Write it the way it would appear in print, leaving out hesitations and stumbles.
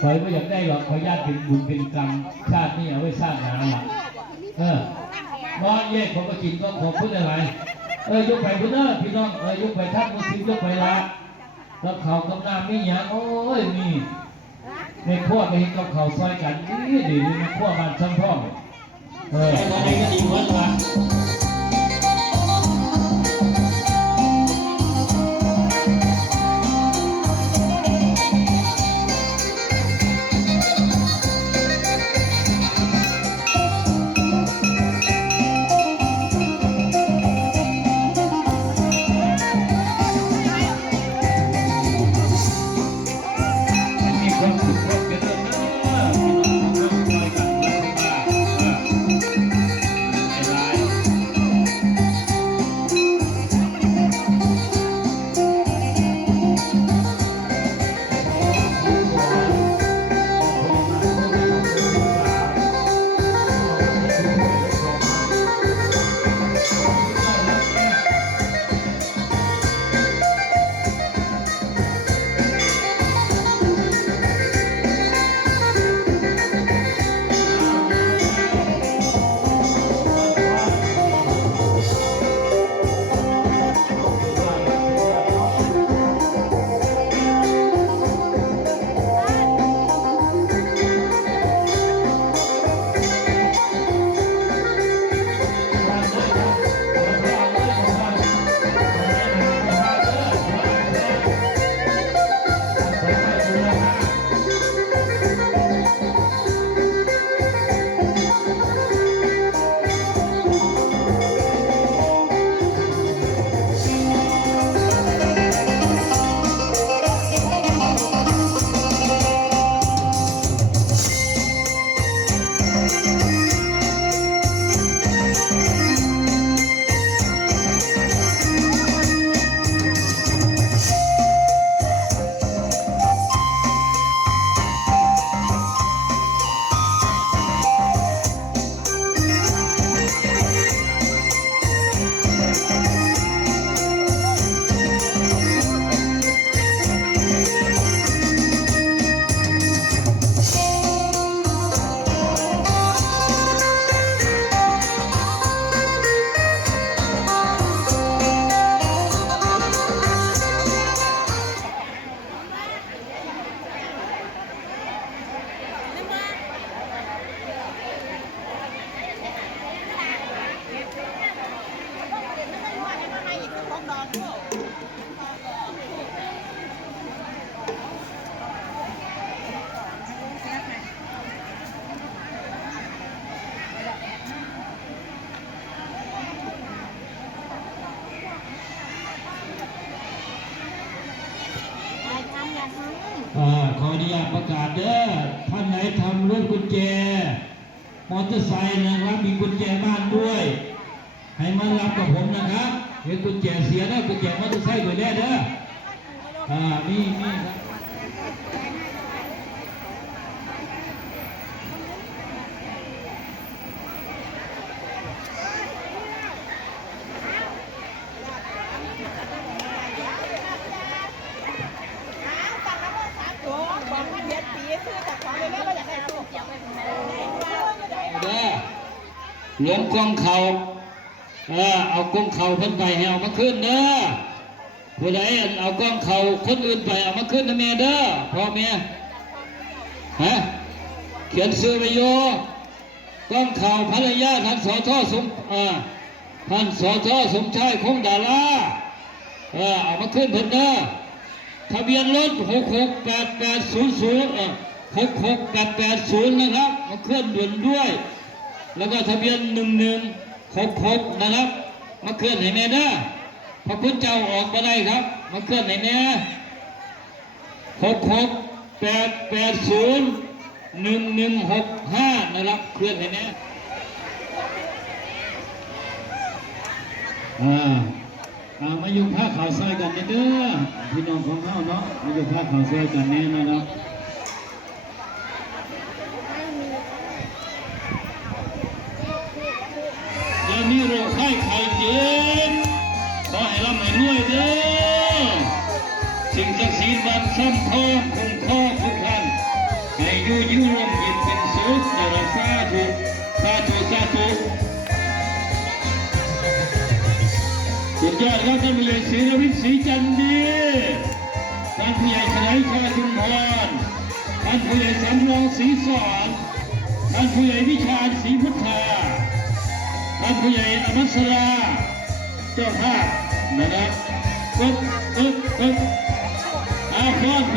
คอยไม่อยากได้หรอกขอญาติเป็นบุญเป็นกรรมชาตินี้เอาไว้สร้างงานละนอนแยกของกระจินก็ขอพูดอะไรยกไปพุ่นพี่น้องยกไปทักมุสิยกไปละแล้วเขากำน้ำไม่หยาโอ้ยนี่ในพวกไปเห็นกับเขาซอยกันนี่ดีในพวกมันช่างพ่อตอนนี้ก็ดีวัดละขออนุญาตประกาศเด้อท่านไหนทำรถกุญแจมอเตอร์ไซค์นะครับมีกุญแจบ้านด้วยให้มารับกับผมนะครับเห็นกุญแจเสียแล้วกุญแจมอเตอร์ไซค์ไปแล้วเด้อนี่ครับหลวงกองเขาเอากองเขาเพิ่นไปให้เอามาขึ้นเด้อผู้ใดเอากองเขาคนอื่นไปเอามาขึ้นนะแม่เด้อพ่อแม่เขียนซื้อไปโยกองเขาภรรยาท่านสทสมชายคงดาราเอามาขึ้นเพิ่นเด้อทะเบียนรถ668800 6680นะครับมาขึ้นด่วนด้วยแล้วก็ทะเบียน1166นะครับมาเคลื่อนให้แน่เด้อพระพุทธเจ้าออกมาได้ครับมาเคลื่อนให้แน่6688011165นะครับเคลื่อนให้แน่มาอยู่ผ้าขาวซอยกันเด้อพี่น้องของเขาเนาะมาอยู่ผ้าขาวซอยกันแน่นะครับนี่โรคไข้ไข้เจ็บขอให้ร่ำให้รวยเด้อสิ่งศักดิ์สิทธิ์วัดซ้ำทองคงคอทุกท่าน ยอดครับท่านผู้ใหญ่ศรีรวิทย์ศรีจันดีท่านผู้ใหญ่ฉลายชาชุมพรท่านผู้ใหญ่สำรองศรีสอนท่านผู้ใหญ่วิชาญศรีพุทธาท่านผู้ใหญ่อมัสราเจ้าภาพนะครับปึ๊บเอาพอน